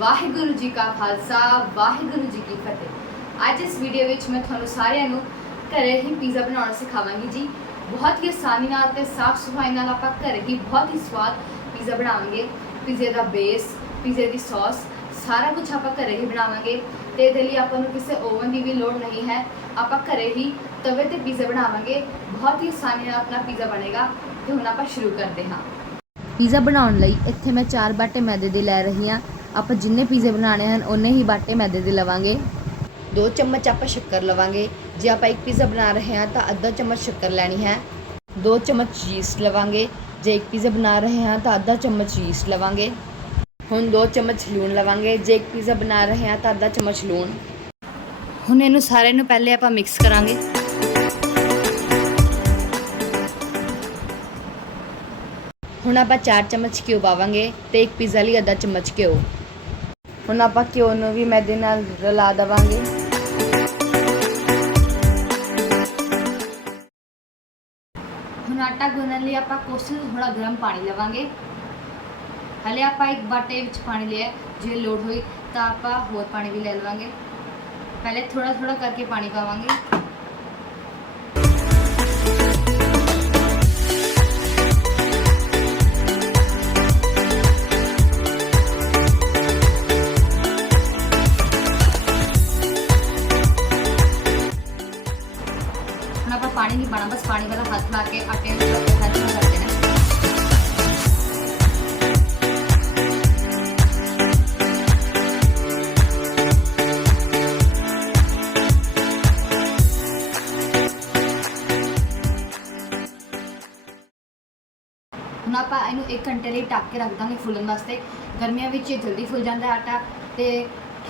ਵਾਹਿਗੁਰੂ ਜੀ ਕਾ ਖਾਲਸਾ, ਵਾਹਿਗੁਰੂ ਜੀ ਕੀ ਫਤਿਹ। ਅੱਜ ਇਸ ਵੀਡੀਓ ਵਿੱਚ ਮੈਂ ਤੁਹਾਨੂੰ ਸਾਰਿਆਂ ਨੂੰ ਘਰੇ ਹੀ ਪੀਜ਼ਾ ਬਣਾਉਣਾ ਸਿਖਾਵਾਂਗੀ ਜੀ। ਬਹੁਤ ਹੀ ਆਸਾਨੀ ਨਾਲ ਤੇ ਸਾਫ਼ ਸਫ਼ਾਈ ਨਾਲ ਆਪਾਂ ਘਰੇ ਹੀ ਬਹੁਤ ਹੀ ਸਵਾਦ ਪੀਜ਼ਾ ਬਣਾਵਾਂਗੇ। ਪੀਜ਼ੇ ਦਾ ਬੇਸ ਪੀਜ਼ੇ ਦੀ ਸੌਸ ਸਾਰਾ ਕੁਝ ਆਪਾਂ ਘਰੇ ਹੀ ਬਣਾਵਾਂਗੇ। ਤੇ ਇਹਦੇ ਲਈ ਆਪਾਂ ਨੂੰ ਕਿਸੇ ਓਵਨ ਦੀ ਵੀ ਲੋੜ ਨਹੀਂ ਹੈ। ਆਪਾਂ ਘਰੇ ਹੀ ਤਵੇ ਤੇ ਪੀਜ਼ਾ ਬਣਾਵਾਂਗੇ। ਬਹੁਤ ਹੀ ਆਸਾਨੀ ਨਾਲ ਆਪਣਾ ਪੀਜ਼ਾ ਬਣੇਗਾ ਤੇ ਹੁਣ ਆਪਾਂ ਸ਼ੁਰੂ ਕਰਦੇ ਹਾਂ। ਪੀਜ਼ਾ ਬਣਾਉਣ ਲਈ ਇੱਥੇ ਮੈਂ 4 ਬਾਟੇ ਮੈਦੇ ਦੇ ਲੈ ਰਹੀ ਹਾਂ। ਆਪਾਂ ਜਿੰਨੇ ਪੀਜ਼ੇ ਬਣਾਉਣੇ ਹਨ ਉਨੇ ਹੀ ਬਾਟੇ ਮੈਦੇ ਦੇ ਲਵਾਂਗੇ। ਦੋ ਚਮਚ ਆਪਾਂ ਸ਼ੱਕਰ ਲਵਾਂਗੇ। ਜੇ ਆਪਾਂ ਇੱਕ ਪੀਜ਼ਾ ਬਣਾ ਰਹੇ ਹਾਂ, ਤਾਂ ਅੱਧਾ ਚਮਚ ਸ਼ੱਕਰ ਲੈਣੀ ਹੈ। ਦੋ ਚਮਚ ਯੀਸਟ ਲਵਾਂਗੇ। ਜੇ ਇੱਕ ਪੀਜ਼ਾ ਬਣਾ ਰਹੇ ਹਾਂ, ਤਾਂ ਅੱਧਾ ਚਮਚ ਯੀਸਟ ਲਵਾਂਗੇ। ਹੁਣ ਦੋ ਚਮਚ ਲੂਣ ਲਵਾਂਗੇ। ਜੇ ਇੱਕ ਪੀਜ਼ਾ ਬਣਾ ਰਹੇ ਹਾਂ, ਤਾਂ ਅੱਧਾ ਚਮਚ ਲੂਣ। ਹੁਣ ਇਹਨੂੰ ਸਾਰੇ ਨੂੰ ਪਹਿਲੇ ਆਪਾਂ ਮਿਕਸ ਕਰਾਂਗੇ। ਹੁਣ ਆਪਾਂ 4 ਚਮਚ ਘਿਓ ਪਾਵਾਂਗੇ ਤੇ ਇੱਕ ਪੀਜ਼ਾ ਲਈ ਅੱਧਾ ਚਮਚ ਘਿਓ। ਹੁਣ ਆਪਾਂ ਘਿਓ ਨੂੰ ਵੀ ਮੈਦੇ ਨਾਲ ਰਲਾ ਦੇਵਾਂਗੇ। ਹੁਣ ਆਟਾ ਗੁੰਨਣ ਲਈ ਆਪਾਂ ਕੋਸੇ ਤੋਂ ਥੋੜਾ ਗਰਮ ਪਾਣੀ ਲਵਾਂਗੇ। ਹਲੇ ਆਪਾਂ ਇੱਕ ਬਾਟੇ ਵਿੱਚ ਪਾਣੀ ਲਿਆ, ਜੇ ਲੋੜ ਹੋਈ ਤਾਂ ਆਪਾਂ ਹੋਰ ਪਾਣੀ ਵੀ ਲੈ ਲਵਾਂਗੇ। ਪਹਿਲੇ ਥੋੜਾ ਥੋੜਾ ਕਰਕੇ ਪਾਣੀ ਪਾਵਾਂਗੇ। ਹੁਣ ਆਪਾਂ ਪਾਣੀ ਨਹੀਂ ਪਾਣਾ, ਬਸ ਪਾਣੀ ਵਾਲਾ ਹੱਥ ਲਾ ਕੇ ਆਟੇ ਨੂੰ ਹੱਥ ਹੁਣ ਆਪਾਂ ਇਹਨੂੰ 1 ਘੰਟੇ ਲਈ ਢੱਕ ਕੇ ਰੱਖ ਦਾਂਗੇ ਫੁੱਲਣ ਵਾਸਤੇ। ਗਰਮੀਆਂ ਵਿੱਚ ਇਹ ਜਲਦੀ ਫੁੱਲ ਜਾਂਦਾ ਆਟਾ ਤੇ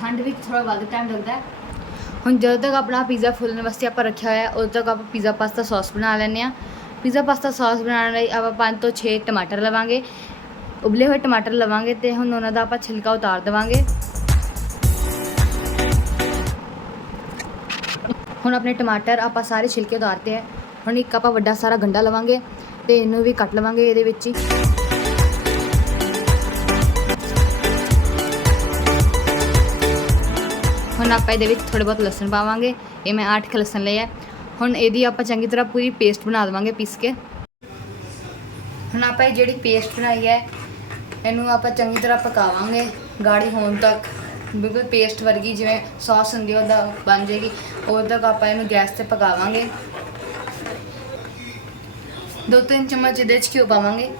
ਠੰਡ ਵਿੱਚ ਥੋੜਾ ਵੱਧ ਟਾਈਮ ਲੱਗਦਾ ਹੁਣ ਜਦੋਂ ਤੱਕ ਆਪਣਾ ਪੀਜ਼ਾ ਫੁੱਲਣ ਵਾਸਤੇ ਆਪਾਂ ਰੱਖਿਆ ਹੋਇਆ, ਉਦੋਂ ਤੱਕ ਆਪਾਂ ਪੀਜ਼ਾ ਪਾਸਤਾ ਸੌਸ ਬਣਾ ਲੈਂਦੇ ਆ ਪੀਜ਼ਾ ਪਾਸਤਾ ਸੌਸ ਬਣਾਉਣ ਲਈ ਆਪਾਂ 5 ਤੋਂ 6 ਟਮਾਟਰ ਲਵਾਂਗੇ। ਉਬਲੇ ਹੋਏ ਟਮਾਟਰ ਲਵਾਂਗੇ ਤੇ ਹੁਣ ਉਹਨਾਂ ਦਾ ਆਪਾਂ ਛਿਲਕਾ ਉਤਾਰ ਦੇਵਾਂਗੇ। ਹੁਣ ਆਪਣੇ ਟਮਾਟਰ ਆਪਾਂ ਸਾਰੇ ਛਿਲਕੇ ਉਤਾਰਤੇ ਹੈ। ਹੁਣ ਇੱਕ ਆਪਾਂ ਵੱਡਾ ਸਾਰਾ ਗੰਡਾ ਲਵਾਂਗੇ ਤੇ ਇਹਨੂੰ ਵੀ ਕੱਟ ਲਵਾਂਗੇ ਇਹਦੇ ਵਿੱਚ ਹੀ। ਹੁਣ ਆਪਾਂ ਇਹਦੇ ਵਿੱਚ ਥੋੜੇ ਬਹੁਤ ਲਸਣ ਪਾਵਾਂਗੇ। ਇਹ ਮੈਂ 8 ਕ ਲਸਣ ਲਏ ਹੈ ਹੁਣ ਇਹਦੀ ਆਪਾਂ ਚੰਗੀ ਤਰ੍ਹਾਂ ਪੂਰੀ ਪੇਸਟ ਬਣਾ ਦੇਵਾਂਗੇ ਪੀਸ ਕੇ। ਹੁਣ ਆਪਾਂ ਇਹ ਜਿਹੜੀ ਪੇਸਟ ਬਣਾਈ ਹੈ, ਇਹਨੂੰ ਆਪਾਂ ਚੰਗੀ ਤਰ੍ਹਾਂ ਪਕਾਵਾਂਗੇ ਗਾੜੀ ਹੋਣ ਤੱਕ। ਬਿਲਕੁਲ ਪੇਸਟ ਵਰਗੀ ਜਿਵੇਂ ਸੌਸ ਹੁੰਦੀ ਉਹਦਾ ਬਣ ਜਾਏਗੀ। ਉਦੋਂ ਤੱਕ ਆਪਾਂ ਇਹਨੂੰ ਗੈਸ ਤੇ ਪਕਾਵਾਂਗੇ। ਦੋ ਤਿੰਨ ਚਮਚ ਇਹਦੇ ਚ ਘਿਓ ਪਾਵਾਂਗੇ।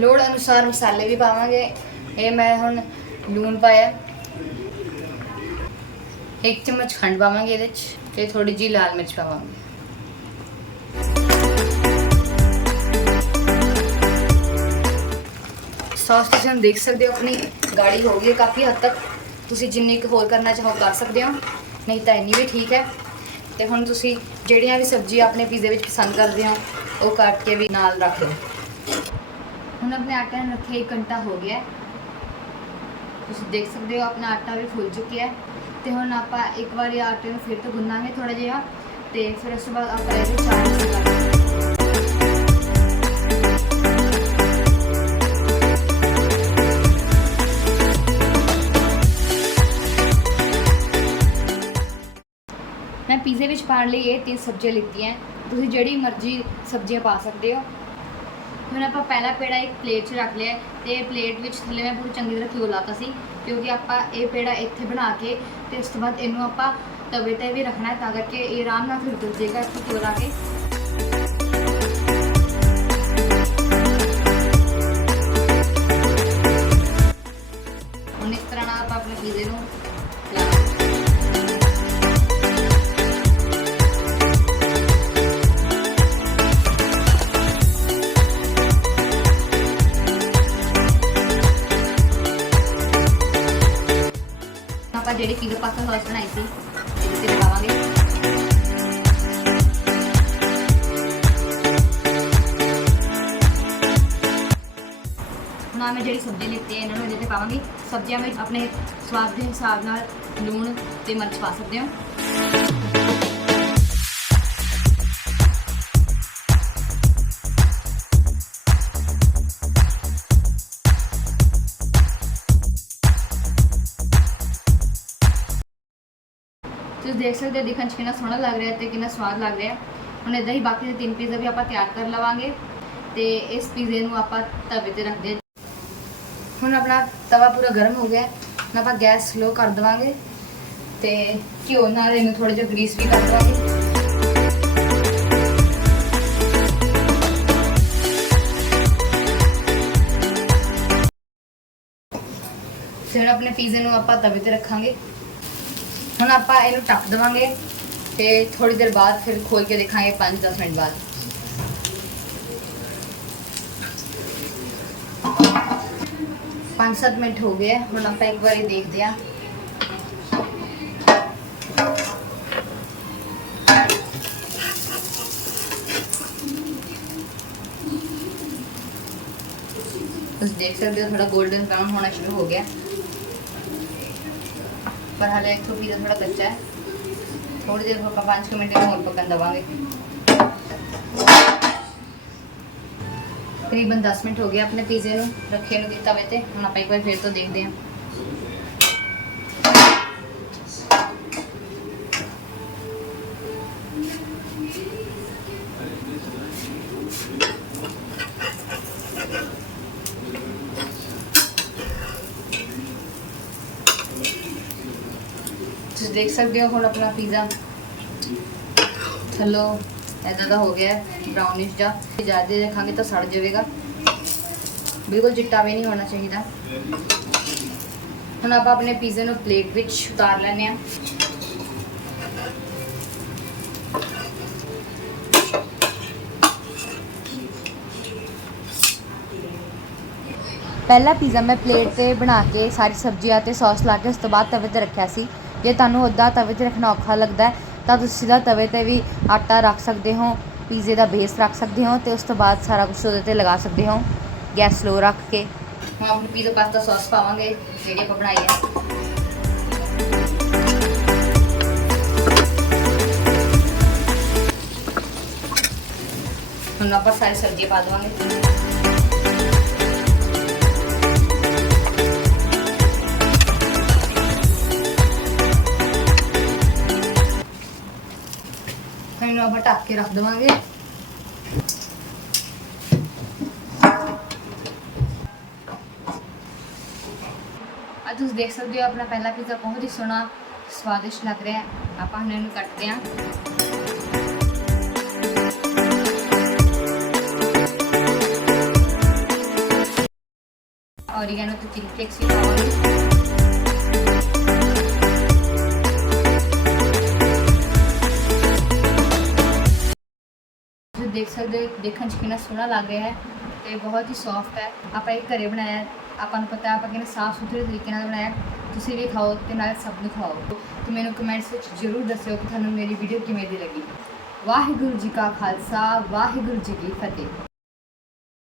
ਲੋੜ ਅਨੁਸਾਰ ਮਸਾਲੇ ਵੀ ਪਾਵਾਂਗੇ। ਇਹ ਮੈਂ ਹੁਣ ਲੂਣ ਪਾਇਆ। ਇੱਕ ਚਮਚ ਖੰਡ ਪਾਵਾਂਗੇ ਇਹਦੇ ਚ ਤੇ ਥੋੜੀ ਜੀ ਲਾਲ ਮਿਰਚ ਪਾਵਾਂਗੇ ਸੌਸ ਤੁਸੀਂ ਹੁਣ ਦੇਖ ਸਕਦੇ ਹੋ ਆਪਣੀ ਗਾੜੀ ਹੋ ਗਈ ਹੈ ਕਾਫੀ ਹੱਦ ਤੱਕ ਤੁਸੀਂ ਜਿੰਨੀ ਕੁ ਹੋਰ ਕਰਨਾ ਚਾਹੋ ਕਰ ਸਕਦੇ ਹੋ ਨਹੀਂ ਤਾਂ ਇੰਨੀ ਵੀ ਠੀਕ ਹੈ ਤੇ ਹੁਣ ਤੁਸੀਂ ਜਿਹੜੀਆਂ ਵੀ ਸਬਜ਼ੀ ਆਪਣੇ ਪੀਜ਼ੇ ਵਿੱਚ ਪਸੰਦ ਕਰਦੇ ਹੋ ਉਹ ਕੱਟ ਕੇ ਵੀ ਨਾਲ ਰੱਖ ਲਓ ਹੁਣ ਆਪਣੇ ਆਟੇ ਨੂੰ ਰੱਖੇ 1 ਘੰਟਾ ਹੋ ਗਿਆ ਹੈ। ਤੁਸੀਂ ਦੇਖ ਸਕਦੇ ਹੋ ਆਪਣਾ ਆਟਾ ਵੀ ਫੁੱਲ ਚੁੱਕਿਆ ਹੈ ਤੇ ਹੁਣ ਆਪਾਂ ਇੱਕ ਵਾਰੀ ਆਟੇ ਨੂੰ ਫਿਰ ਤੋਂ ਗੁੰਨਾਂਗੇ ਥੋੜਾ ਜਿਹਾ ਤੇ ਫਿਰ ਉਸ ਤੋਂ ਬਾਅਦ ਆਪਾਂ ਇਹਦੇ ਚਾਰ ਹਿੱਸੇ ਮੈਂ ਪੀਜ਼ੇ ਵਿੱਚ ਪਾਉਣ ਲਈ ਇਹ ਤਿੰਨ ਸਬਜ਼ੀਆਂ ਲਿੱਤੀਆਂ। ਤੁਸੀਂ ਜਿਹੜੀ ਮਰਜ਼ੀ ਸਬਜ਼ੀਆਂ ਪਾ ਸਕਦੇ ਹੋ। ਹੁਣ ਆਪਾਂ ਪਹਿਲਾ ਪੇੜਾ ਇੱਕ ਪਲੇਟ 'ਚ ਰੱਖ ਲਿਆ ਹੈ ਤੇ ਪਲੇਟ ਵਿੱਚ ਥੱਲੇ ਮੈਂ ਪੂਰੀ ਚੰਗੀ ਤਰ੍ਹਾਂ ਘਿਓ ਲਾਤਾ ਸੀ, ਕਿਉਂਕਿ ਆਪਾਂ ਇਹ ਪੇੜਾ ਇੱਥੇ ਬਣਾ ਕੇ ਤੇ ਉਸ ਤੋਂ ਬਾਅਦ ਇਹਨੂੰ ਆਪਾਂ ਤਵੇ ਤੇ ਵੀ ਰੱਖਣਾ ਤਾਂ ਕਰਕੇ ਇਹ ਆਰਾਮ ਨਾਲ ਫਿਰ ਦੁੱਲ ਜਾਏਗਾ ਇੱਥੇ ਘਿਓ ਲਾ ਕੇ ਜਿਹੜੀ ਪੀਜ਼ਾ ਪਾਸਤਾ ਸੌਸ ਬਣਾਈ ਸੀ, ਇਹਦੇ ਤੇ ਲਗਾਵਾਂਗੇ। ਹੁਣ ਮੈਂ ਜਿਹੜੀ ਸਬਜ਼ੀ ਲਿੱਤੀ ਹੈ, ਇਹਨਾਂ ਨੂੰ ਇਹਦੇ ਤੇ ਪਾਵਾਂਗੀ। ਸਬਜ਼ੀਆਂ ਵਿੱਚ ਆਪਣੇ ਸਵਾਦ ਦੇ ਹਿਸਾਬ ਨਾਲ ਲੂਣ ਤੇ ਮਿਰਚ ਪਾ ਸਕਦੇ ਹੋ। ਤੁਸੀਂ ਦੇਖ ਸਕਦੇ ਹੋ ਦਿਖਣ 'ਚ ਕਿੰਨਾ ਸੋਹਣਾ ਲੱਗ ਰਿਹਾ ਤੇ ਕਿੰਨਾ ਸਵਾਦ ਲੱਗ ਰਿਹਾ। ਹੁਣ ਇਦਾਂ ਹੀ ਬਾਕੀ ਦੇ ਤਿੰਨ ਪੀਜ਼ਾ ਵੀ ਆਪਾਂ ਤਿਆਰ ਕਰ ਲਵਾਂਗੇ ਤੇ ਇਸ ਪੀਜ਼ੇ ਨੂੰ ਆਪਾਂ ਤਵੇ ਤੇ ਰੱਖਦੇ ਹਾਂ। ਹੁਣ ਆਪਣਾ ਤਵਾ ਪੂਰਾ ਗਰਮ ਹੋ ਗਿਆ। ਹੁਣ ਆਪਾਂ ਗੈਸ ਸਲੋ ਕਰ ਦੇਵਾਂਗੇ ਤੇ ਘਿਓ ਨਾਲ ਇਹਨੂੰ ਥੋੜਾ ਜਿਹਾ ਗਰੀਸ ਵੀ ਕਰ ਦੇਵਾਂਗੇ। ਫਿਰ ਆਪਣੇ ਪੀਜ਼ੇ ਨੂੰ ਆਪਾਂ ਤਵੇ ਤੇ ਰੱਖਾਂਗੇ। ਹੁਣ ਆਪਾਂ ਇਹਨੂੰ ਢੱਕ ਦੇਵਾਂਗੇ ਤੇ ਥੋੜੀ ਦੇਰ ਬਾਅਦ ਫਿਰ ਖੋਲ ਕੇ ਦੇਖਾਂਗੇ 5-10 ਮਿੰਟ ਬਾਅਦ। ਪੰਜ ਸੱਤ ਮਿੰਟ ਹੋ ਗਏ ਹੁਣ ਆਪਾਂ ਇੱਕ ਵਾਰੀ ਦੇਖਦੇ ਹਾਂ। ਤੁਸੀਂ ਦੇਖ ਸਕਦੇ ਹੋ ਥੋੜਾ 골ਡਨ ਬਰਾਊਨ ਹੋਣਾ ਸ਼ੁਰੂ ਹੋ ਗਿਆ। ਪਰ ਹਾਲੇ ਇੱਕ ਤੋਂ ਪੀਜ਼ਾ ਥੋੜਾ ਕੱਚਾ ਹੈ ਥੋੜੀ ਦੇਰ ਆਪਾਂ 5 ਮਿੰਟ ਇਹਨੂੰ ਹੋਰ ਪਕਣ ਦਵਾਂਗੇ ਤਕਰੀਬਨ 10 ਮਿੰਟ ਹੋ ਗਏ ਆਪਣੇ ਪੀਜ਼ੇ ਨੂੰ ਰੱਖੇ ਨੂੰ ਦਿੱਤਾ ਵੇ ਤੇ ਹੁਣ ਆਪਾਂ ਇੱਕ ਵਾਰ ਫਿਰ ਤੋਂ ਦੇਖਦੇ ਹਾਂ ਤੁਸੀਂ ਦੇਖ ਸਕਦੇ ਹੋ ਹੁਣ ਆਪਣਾ ਪੀਜ਼ਾ ਥੱਲੋਂ ਇਦਾਂ ਦਾ ਹੋ ਗਿਆ ਬ੍ਰਾਊਨਿਸ਼ ਜਿਹਾ। ਜ਼ਿਆਦਾ ਰੱਖਾਂਗੇ ਤਾਂ ਸੜ ਜਾਵੇਗਾ। ਬਿਲਕੁਲ ਚਿੱਟਾ ਵੀ ਨਹੀਂ ਹੋਣਾ ਚਾਹੀਦਾ। ਹੁਣ ਆਪਾਂ ਆਪਣੇ ਪੀਜ਼ੇ ਨੂੰ ਪਲੇਟ ਵਿੱਚ ਉਤਾਰ ਲੈਂਦੇ ਹਾਂ। ਪਹਿਲਾ ਪੀਜ਼ਾ ਮੈਂ ਪਲੇਟ ਤੇ ਬਣਾ ਕੇ ਸਾਰੀ ਸਬਜ਼ੀਆਂ ਤੇ ਸੌਸ ਲਾ ਕੇ ਉਸ ਤੋਂ ਬਾਅਦ ਤਵੇ ਤੇ ਰੱਖਿਆ ਸੀ। ਜੇ ਤੁਹਾਨੂੰ ਉੱਦਾਂ ਤਵੇ ਤੇ ਰੱਖਣਾ ਔਖਾ ਲੱਗਦਾ ਤਾਂ ਤੁਸੀਂ ਸਿੱਧਾ ਤਵੇ ਤੇ ਵੀ ਆਟਾ ਰੱਖ ਸਕਦੇ ਹੋ, ਪੀਜ਼ੇ ਦਾ ਬੇਸ ਰੱਖ ਸਕਦੇ ਹੋ ਤੇ ਉਸ ਤੋਂ ਬਾਅਦ ਸਾਰਾ ਕੁਝ ਉਹਦੇ ਤੇ ਲਗਾ ਸਕਦੇ ਹੋ, ਗੈਸ ਸਲੋ ਰੱਖ ਕੇ। ਹੁਣ ਆਪਣੇ ਪੀਜ਼ਾ, ਪਾਸਤਾ, ਸੌਸ ਪਾਵਾਂਗੇ, ਜਿਹੜੀ ਆਪਾਂ ਬਣਾਈ ਹੈ। ਹੁਣ ਆਪਾਂ ਸਾਰੀ ਸਬਜ਼ੀ ਪਾ ਦੇਵਾਂਗੇ। ਆਪਾਂ ਢੱਕ ਕੇ ਰੱਖ ਦੇਵਾਂਗੇ। ਅੱਜ ਤੁਸੀਂ ਦੇਖ ਸਕਦੇ ਹੋ, ਆਪਣਾ ਪਹਿਲਾ ਪੀਜ਼ਾ ਬਹੁਤ ਹੀ ਸੋਹਣਾ, ਸਵਾਦਿਸ਼ਟ ਲੱਗ ਰਿਹਾ ਹੈ। ਆਪਾਂ ਹੁਣ ਇਹਨੂੰ ਕੱਟਦੇ ਹਾਂ। ਔਰੀਗੈਨੋ ਤੇ ਚਿਲੀ ਫਲੇਕਸ ਵੀ ਪਾਵਾਂਗੇ ਦੇਖ ਸਕਦੇ ਹੋ, ਦੇਖਣ 'ਚ ਕਿੰਨਾ ਸੋਹਣਾ ਲੱਗ ਰਿਹਾ ਹੈ ਤੇ ਬਹੁਤ ਹੀ ਸੌਫਟ ਹੈ। ਆਪਾਂ ਇਹ ਘਰੇ ਬਣਾਇਆ, ਆਪਾਂ ਨੂੰ ਪਤਾ ਆਪਾਂ ਕਿੰਨੇ ਸਾਫ਼ ਸੁਥਰੇ ਤਰੀਕੇ ਨਾਲ ਬਣਾਇਆ। ਤੁਸੀਂ ਵੀ ਖਾਓ ਤੇ ਨਾਲ ਸਭ ਨੂੰ ਖਾਓ ਤੇ ਮੈਨੂੰ ਕਮੈਂਟਸ ਵਿੱਚ ਜ਼ਰੂਰ ਦੱਸਿਓ ਕਿ ਤੁਹਾਨੂੰ ਮੇਰੀ ਵੀਡੀਓ ਕਿਵੇਂ ਦੀ ਲੱਗੀ। ਵਾਹਿਗੁਰੂ ਜੀ ਕਾ ਖਾਲਸਾ, ਵਾਹਿਗੁਰੂ ਜੀ ਕੀ ਫਤਿਹ।